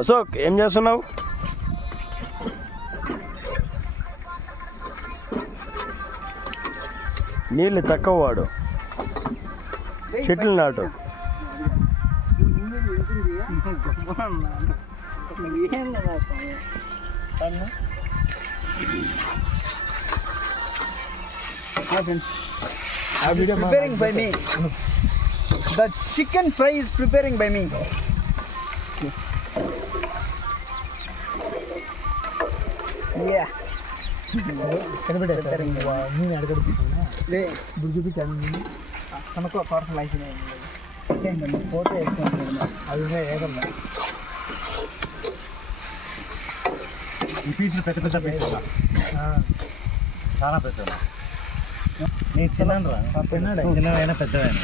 అశోక్ ఏం చేస్తున్నావు? నీళ్ళు తక్కువ వాడు, చెట్లు నాటు. Preparing by me. The chicken fry is preparing by me. Yeah. మనకు పవర్ఫుల్ అయిపోయింది ఫోటో వేసుకుంటున్నాను. అది ఏదన్నా ఈ పీసులు పెద్ద పెద్ద పీసులు చాలా పెద్ద. నేను తిన్నాను రా, తిన్నాడు చిన్నవైనా పెద్దవైనా.